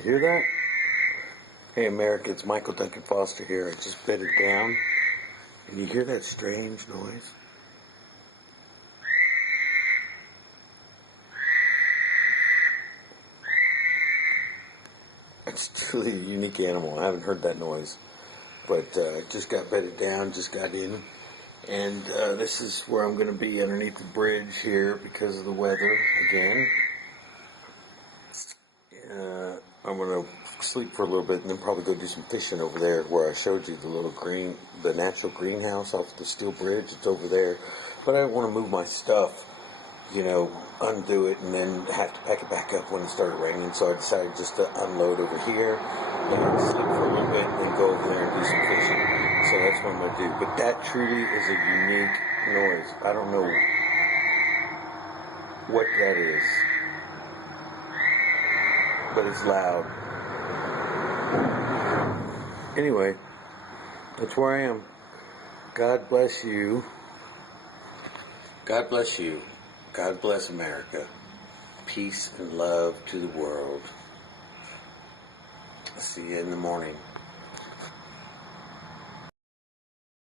You hear that? Hey America, it's Michael Duncan Foster here. I just bedded down. And you hear that strange noise? It's truly a unique animal. I haven't heard that noise. But just got bedded down, just got in. And this is where I'm going to be underneath the bridge here because of the weather again. I'm going to sleep for a little bit and then probably go do some fishing over there where I showed you the natural greenhouse off the steel bridge. It's over there. But I don't want to move my stuff, undo it and then have to pack it back up when it started raining. So I decided just to unload over here and sleep for a little bit and then go over there and do some fishing. So that's what I'm going to do. But that truly is a unique noise. I don't know what that is, but it's loud. Anyway, that's where I am. God bless you. God bless you. God bless America. Peace and love to the world. I'll see you in the morning.